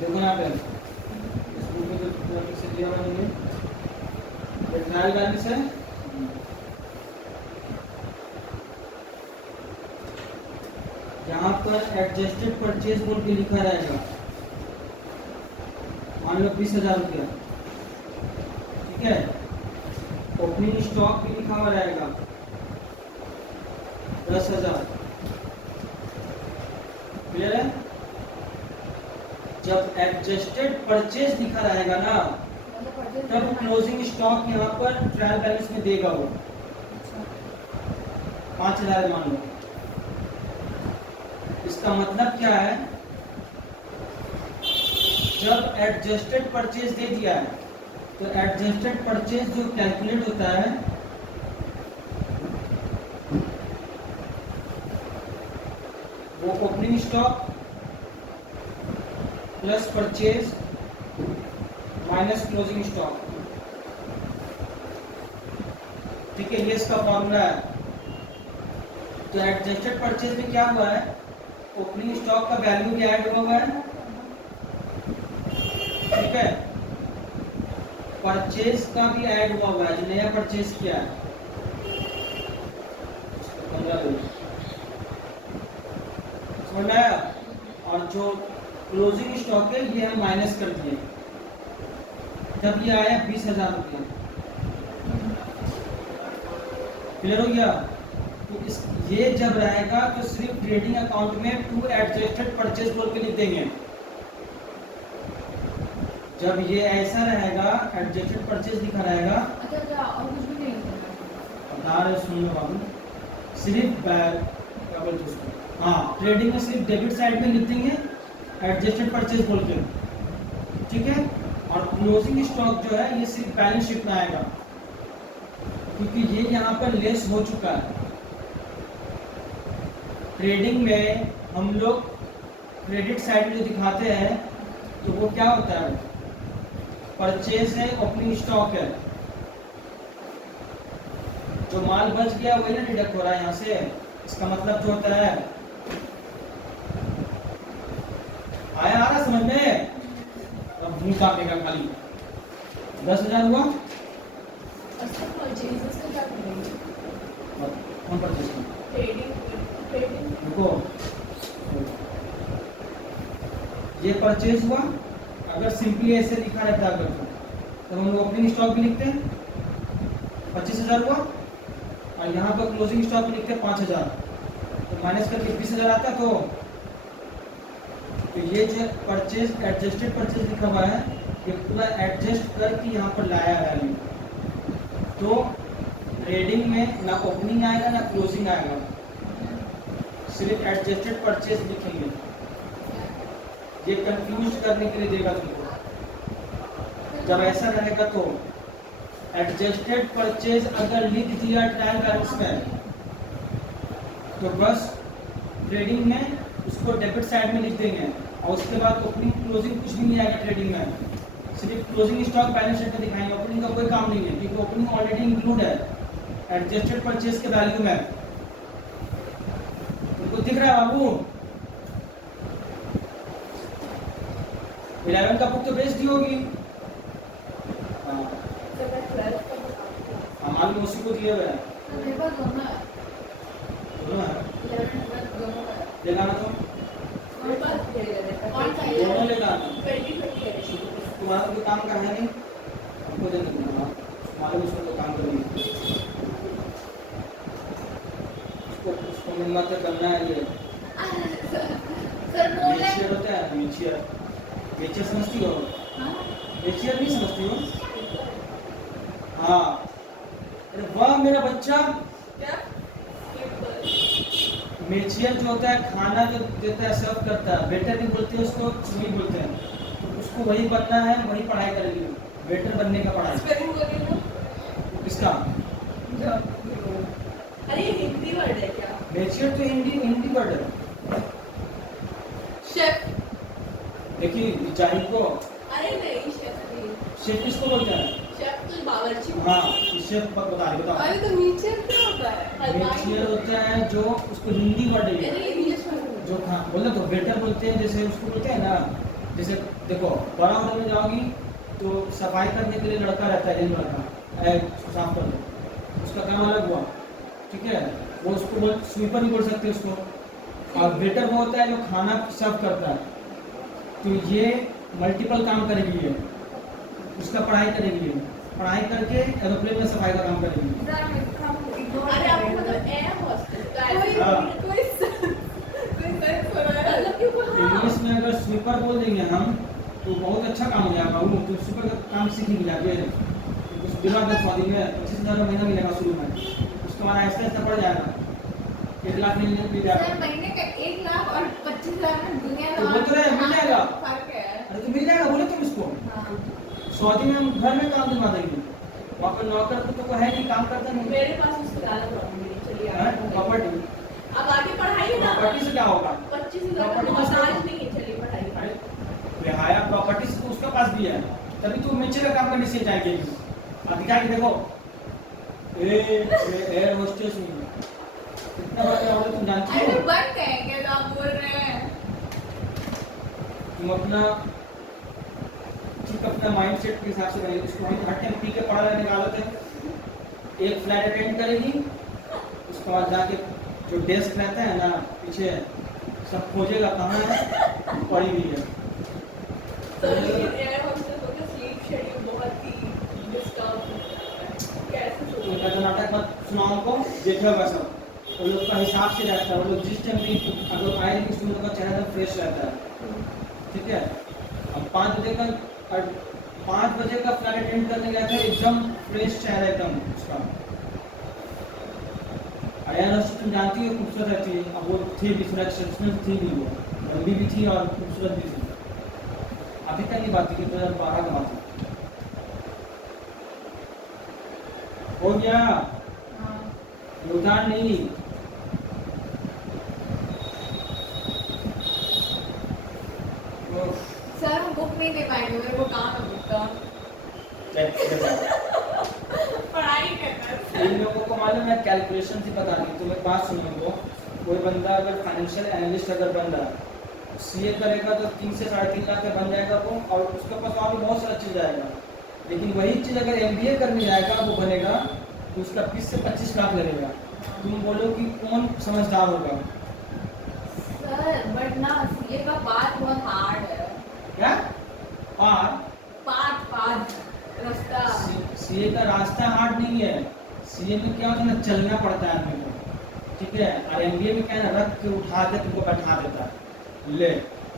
देखो यहाँ पे इसमें जो टॉपिक से दिया हुआ है ये ट्रायल बैलेंस है। यहाँ पर एडजस्टेड परचेज बोल के लिखा रहेगा मान लो 20,000 रुपया ठीक है। ओपनिंग स्टॉक भी लिखा हुआ रहेगा 10,000 क्लियर है। जब एडजस्टेड परचेज लिखा रहेगा ना तब क्लोजिंग स्टॉक यहाँ पर ट्रायल बैलेंस में देगा वो 5,000 मान लो। इसका मतलब क्या है जब एडजस्टेड परचेज दे दिया है तो एडजस्टेड परचेज जो कैलकुलेट होता है वो opening stock plus purchase minus closing stock ठीक है। ये इसका फॉर्मूला है। तो एडजस्टेड परचेज में क्या हुआ है ओपनिंग स्टॉक का वैल्यू भी ऐड हुआ है ठीक है। परचेज का भी ऐड हुआ है, जो नया परचेज किया है 15 दिन, समझ में आया? और जो क्लोजिंग स्टॉक है ये हम माइनस कर दिए, जब ये आया 20,000 रुपये। क्लियर हो गया? तो इस ये जब रहेगा तो सिर्फ ट्रेडिंग अकाउंट में टू एडजस्टेड परचेज बोल के लिख देंगे। जब ये ऐसा रहेगा, एडजस्टेड परचेज लिखा रहेगा, अच्छा क्या और कुछ भी नहीं करना? बता रहे सुन लो बाबू, सिर्फ क्या बोलते हैं उसको, हाँ ट्रेडिंग में सिर्फ डेबिट साइड में लिख देंगे एडजस्टेड परचेज बोल के, ठीक है। और क्लोजिंग स्टॉक जो है ये सिर्फ बैलेंस शीट में आएगा, क्योंकि ये यहाँ पर लेस हो चुका है। ट्रेडिंग में हम लोग क्रेडिट साइड में जो दिखाते हैं तो वो क्या होता है, परचेज है, ओपनिंग स्टॉक है, जो माल बच गया वही ना डिडक्ट हो रहा है यहाँ से। इसका मतलब जो होता है, आया आ रहा समझ में? अब मुंह काटेगा खाली। 10,000 हुआ, कौन परचेज का? रुको, ये परचेज हुआ। अगर सिंपली ऐसे लिखा रहता अगर तो हम लोग ओपनिंग स्टॉक भी लिखते हैं 25,000 हुआ, और यहाँ पर क्लोजिंग स्टॉक भी लिखते हैं 5,000, तो माइनस करके 20,000 आता। तो ये जो परचेज एडजस्टेड परचेज लिखा हुआ है ये पूरा एडजस्ट करके यहाँ पर लाया है वैल्यू। तो ट्रेडिंग में ना ओपनिंग आएगा ना क्लोजिंग आएगा, सिर्फ एडजस्टेड परचेज लिखेंगे। ये कंफ्यूज करने के लिए देगा तुमको। जब ऐसा रहेगा तो एडजस्टेड परचेज अगर लिख दिया ट्रायल बैलेंस में तो बस ट्रेडिंग में उसको डेबिट साइड में लिख देंगे, और उसके बाद ओपनिंग क्लोजिंग कुछ भी नहीं आएगा ट्रेडिंग में, सिर्फ क्लोजिंग स्टॉक बैलेंस शीट में दिखाएंगे। ओपनिंग का कोई काम नहीं है, क्योंकि ओपनिंग ऑलरेडी इंक्लूड है एडजस्टेड परचेज के वैल्यू में। तुमको दिख रहा है बाबू? 11 का बुक तो बेच दी होगी, मालूम उसी को दिए हुए हैं दोनों है। लेगाना तो दोनों लेगाना, तुम्हारा कोई काम का है नहीं, हमको देने दूंगा, मालूम उसको तो काम करेंगे, उसको मिलना तो करना है। ये मेचियर होता है, मेचियर समझती हो? मेचियर नहीं समझती हो? हाँ, अरे वाह मेरा बच्चा। मेचियर जो होता है खाना जो देता है, सर्व करता है, वेटर नहीं बोलते हैं उसको, वही बोलते हैं। तो उसको वही बनना है, वही पढ़ाई करेगी, वेटर बनने का पढ़ाई। किसका? अरे ये हिंदी वर्ड है क्या? मेचियर तो हिंदी वर्ड है। शेफ। देखिए चाहिए को। अरे नहीं, शेफ नहीं। शेफ किसको बोलते हैं? शेफ तो बावर्ची। हाँ, शेफ बता रही, बताओ। अरे तो मीचियर क्या होता है? मेचियर होता है जो, उसको हिंदी वर्ड है जो बोलते तो वेटर बोलते हैं, जैसे उसको बोलते हैं ना, जैसे देखो बड़ा होटल में जाओगी तो सफाई करने के लिए लड़का रहता है, लड़का साफ कर दो, उसका काम अलग हुआ, ठीक है। वो उसको बोल स्वीपर नहीं बोल सकते उसको। और वेटर वो होता है जो खाना सर्व करता है। तो ये मल्टीपल काम करेगी, ये उसका पढ़ाई करेगी, ये पढ़ाई करके एरोप्लेन में सफाई का काम करेगी। अरे आपको मतलब एयर होस्टेस इंग्लिश में अगर स्वीपर बोल देंगे हम तो बहुत अच्छा काम हो जाएगा। वो तो स्वीपर का काम सीखेंगे जाके, कुछ दिमाग में 6 दिन में 25,000 महीना मिलेगा शुरू में, उसके बाद ऐसा ऐसा बढ़ जाएगा, 1 लाख मिल जाएगा। महीने का 1 लाख और 25,000 में दुनिया तो बोल तो रहे मिल जाएगा। फर्क है। अरे तो मिल जाएगा, बोले तुम इसको। हाँ। सऊदी में हम घर में काम दिलवा देंगे, वहाँ पर नौकर तो कोई है नहीं, काम करता नहीं। मेरे पास उससे ज्यादा प्रॉब्लम नहीं। चलिए आगे प्रॉपर्टी, अब आगे पढ़ाई ना। प्रॉपर्टी से क्या होगा? 25,000 का मोहताज नहीं है। चलिए पढ़ाई। अरे रिहाया प्रॉपर्टी से तो उसका पास भी है, तभी तो मेचर का काम करने से जाएगी। अब क्या कि देखो एयर होस्टेस में कितना बड़ा होगा तुम जानती अरे हो? बन गए क्या जो आप बोल रहे हैं? तुम अपना ठीक अपना माइंड सेट के हिसाब से करेगी। उसको हम हर टाइम पी के पढ़ा रहने का आदत है, एक फ्लैट अटेंड करेगी, उसके बाद जाके जो डेस्क रहता है ना पीछे सब खोजेगा कहाँ है, पड़ी हुई है। तो लेकिन एयर होस्टेस को स्लीप शेड्यूल बहुत ही डिस्टर्ब होता है, कैसे तो उनका जो नाटक मत सुनाओ उनको, देखा होगा सब, वो लोग का हिसाब से रहता है, वो लोग जिस टाइम भी अगर आएंगे उस लोग का चेहरा एकदम फ्रेश रहता है, ठीक है। अब 5 बजे का 5 बजे का फ्लाइट अटेंड करने गया था, एकदम फ्रेश चेहरा एकदम उसका। आया तुम जानती हो खूबसूरत रहती है, अब वो थी भी थोड़ा एक्सेप्शनल थी भी, वो लंबी भी थी और खूबसूरत भी थी। अभी तक की बात थी कि 2012 का बात है। हो गया उधार नहीं। सर हम बुक नहीं दे पाएंगे, मेरे को काम है बुक का, पढ़ाई करना है। इन लोगों को मालूम है कैलकुलेशन से पता नहीं। तुम एक बात सुनो, को कोई बंदा अगर फाइनेंशियल एनालिस्ट अगर बन रहा है, सीए करेगा तो 3 से 3.5 लाख का बन जाएगा वो, और उसके पास और भी बहुत सारा चीज़ आएगा। लेकिन वही चीज़ अगर एमबीए करने जाएगा वो बनेगा तो उसका 20 से 25 लाख लगेगा। तुम बोलो कि कौन समझदार होगा? सर बट ना सीए का पाथ बहुत हार्ड है। क्या पार? पाथ रास्ता। सीए का रास्ता हार्ड नहीं है। सीए में क्या होता है ना, चलना पड़ता है आदमी को, ठीक है। और एमबीए में क्या है ना, रख के उठा के तुमको बैठा देता है, ले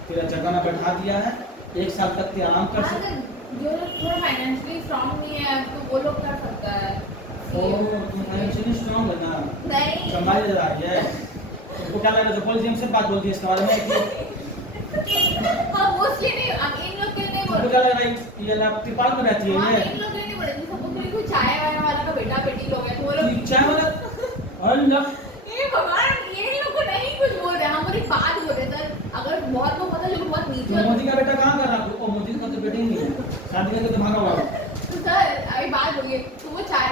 तेरा जगह में बैठा दिया है, 1 साल तक ते आराम कर सकते। जो थोड़ा फाइनेंशियली स्ट्रांग नहीं है तो वो लोग कर सकता है। तुम फाइनेंशियली स्ट्रांग है ना, नहीं संभाल जरा ये। तुमको क्या लगा जो बोल से बात बोलती है इसके बारे में कि हाँ मोस्टली नहीं, अब इन लोग के लिए नहीं बोल तुमको क्या लग रहा है ये लाभ त्रिपाल में रहती हाँ, है ये? इन लोग के लिए नहीं बोल रही, सबको कोई कोई चाय वाला का बेटा बेटी लोग हैं तो वो लोग चाय वाला अल्लाह ये भगवान ये लोग को नहीं कुछ बोल रहे, हम एक बात बोल रहे सर, अगर बहुत लोग पता चलो बहुत नीचे तो मोदी का बेटा कहाँ कर रहा है? ओ मोदी का तो बेटा ही नहीं है, शादी करके तो भागा हुआ है। तो सर अभी बात होगी तो वो चाय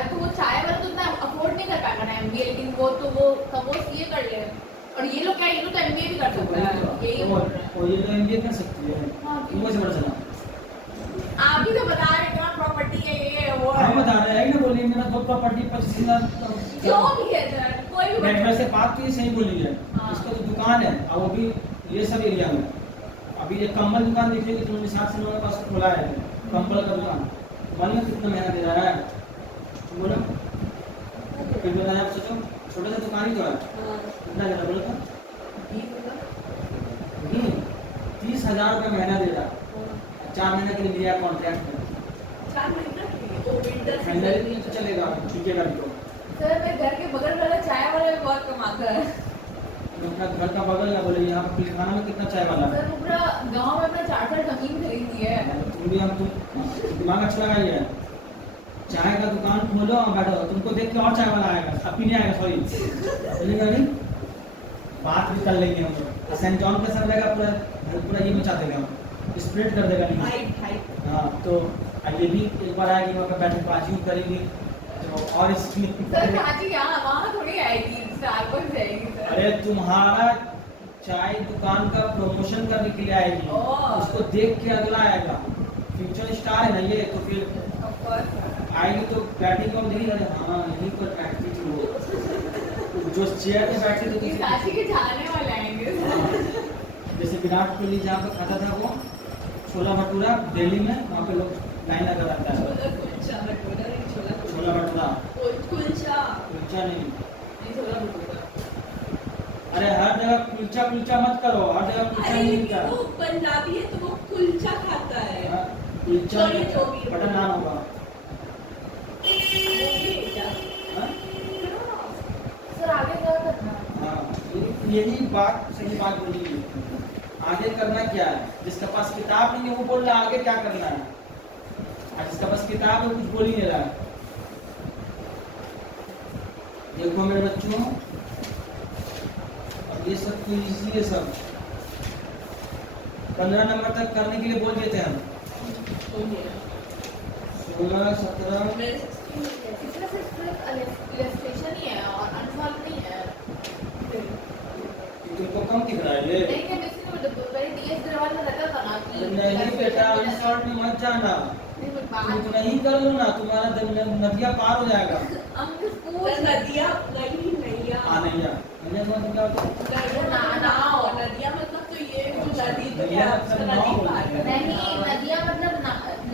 वाला तो इतना अफोर्ड नहीं कर पाएगा ना एमबीए, लेकिन वो सीए कर ले, और ये लोग क्या, ये लोग तो एमबीए भी कर सकता है, यही बोल रहे हैं। और ये तो एमबीए कर सकती है, हाँ, तुमको से पता चला? आप ही तो बता रहे हैं इतना प्रॉपर्टी है ये है वो है। हम बता रहे हैं ना, बोलिए मेरा दो प्रॉपर्टी 25 लाख। जो भी है सर कोई भी नेट से बात की सही बोली है। हाँ। इसका तो दुकान है और वो भी ये सब एरिया में। अभी ये कंबल दुकान देखिए कि तुमने साथ से लोगों के पास खोला है कंबल का दुकान, मालूम कितना महंगा दे रहा है? बोलो फिर बताया, आप सोचो छोटा सा दुकान ही तो है, कितना दे रहा बोलो तो? 30,000 रुपये महीना दे रहा, 4 महीने के लिए लिया कॉन्ट्रैक्ट में। 4 महीना वो विंटर फाइनली तो चलेगा, टिकेगा भी तो। सर मेरे घर के बगल वाला चाय वाला भी बहुत कमाता है। अपना घर का बगल ना बोले, यहाँ पर खाना में कितना चाय वाला है? सर वो पूरा गांव में अपना 4 जमीन खरीद ली है। तुम भी तुम दिमाग अच्छा लगाइए है। चाय का दुकान खोलो और बैठो, तुमको देख के और चाय वाला आएगा, अब पीने आएगा, सॉरी चलेगा नहीं, बात भी कर लेंगे हम लोग। सेंट जॉन का सब रहेगा, पूरा ये मचा देगा, स्प्रेड कर देगा नहीं। हाइट हाँ तो ये भी एक बार आएगी, वहाँ पर बैठक बाजी करेगी तो और इसकी सर चाची यहाँ वहाँ थोड़ी आएगी, स्टारबक्स जाएगी सर। अरे तुम्हारा चाय दुकान का प्रमोशन करने के लिए आएगी, उसको देख के अगला आएगा। फ्यूचर स्टार है ना ये, तो फिर Of course, आएगी तो बैठेगी और नहीं, अरे हाँ यहीं पर बैठती थी वो, जो चेयर पे बैठती ये थी चाची के जाने वाले आएंगे सर। जैसे विराट कोहली जहाँ पर खाता था वो छोला भटूरा दिल्ली में, वहाँ पे लोग लाइन लगा रहता है। कुलचा भटूरा नहीं, छोला भटूरा कुलचा कुलचा नहीं, नहीं, छोला भटूरा। अरे हर जगह कुलचा कुलचा मत करो, हर जगह कुलचा अरे नहीं मिलता। वो पंजाबी है तो वो कुलचा खाता है। हाँ, कुलचा चलिए, जो भी। बटर नान होगा। हाँ? सर आगे क्या करना है? हाँ, यही बात सही बात बोली है। आगे करना क्या है? जिसके पास किताब नहीं है वो बोल रहा है आगे क्या करना है, और जिसके पास किताब है कुछ बोल ही नहीं रहा है। देखो मेरे बच्चों, अब ये सब तो इजी है सब, 15 नंबर तक करने के लिए बोल देते हैं हम। 16, 17 इसमें सिर्फ इलस्ट्रेशन ही है और अनसॉल्व नहीं है। तुमको कम दिख रहा है ये? नहीं नहीं, बेसिकली वो पहले डीएस ग्रेवाल में रहता था ना कि नहीं बेटा, अनसॉल्व में मत मत जाना, नहीं, मैं तुम बात नहीं कर लो ना, तुम्हारा नदिया पार हो जाएगा। हम तो पूछ नदिया नहीं नैया हाँ नैया, नैया का मतलब क्या होता है? वो नाव नदिया मतलब तो ये जो नदी तो क्या नदिया उसका मतलब नदी नाव पार होती है। करना। नहीं, नदिया मतलब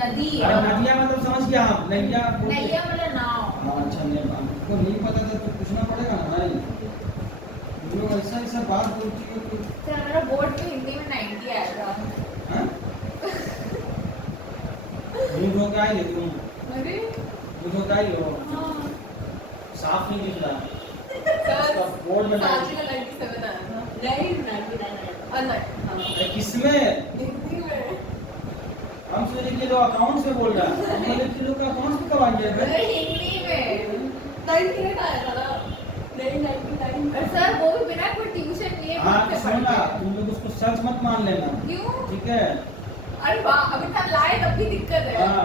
नदी अरे नदिया मतलब समझ गया आप, नैया बोलते हैं। नैया मतलब नाव। हाँ अच्छा, नहीं हमको नहीं पता था तो पूछना पड़ेगा ना भाई, तुम लोग ऐसा ऐसा बात बोलती हो तो। सर मेरा बोर्ड में हिंदी में 90 आया था। हाँ? मुंह धो के आई है तुम, अरे मुंह धो के आई हो, हाँ साफ नहीं दिख रहा। सर उसका बोर्ड में साथ में 97 आया था नहीं 99 अरे किसमें? हिंदी में हम सोचे कि लोग अकाउंट से बोल रहा है, हमने कि लोग अकाउंट से कब आ गया अरे भाई? हिंदी में 98 आया था ना नहीं 99 और सर वो भी बिना कोई ट्यूशन लिए हाँ खुद तो से पढ़ सुनना, के। तुम लोग उसको सच मत मान लेना, क्यों? ठीक है? अरे वाह, अभी तक लाए तब भी दिक्कत है। हाँ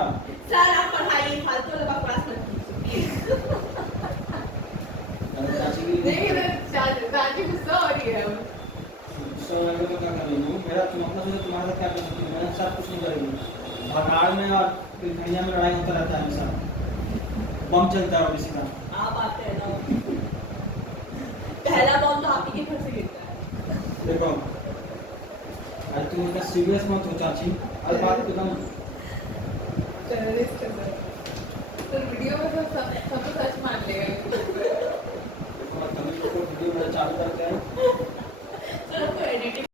सर आप पढ़ाइए फालतू वाला बकवास मत कीजिए अरे चाची की नहीं मैं चाची गुस्सा हो रही है। गुस्सा होने को क्या कर रही हूँ? मेरा तुम अपना सोचो तुम्हारे साथ क्या कर सकती हो, मेरे साथ कुछ नहीं करेगी। भगाड़ में और फिर खैया में लड़ाई होता रहता है हमेशा, बम चलता है किसी का। आप आते हैं ना पहला बॉल तो आप ही के घर से गिरता है देखो अरे तुम इतना सीरियस मत हो चाची, हर बात पे एकदम टेररिस्ट है सर तो वीडियो में सब तो सच मान लेगा। कभी वीडियो मेरा चालू करते हैं। सर को एडिटिंग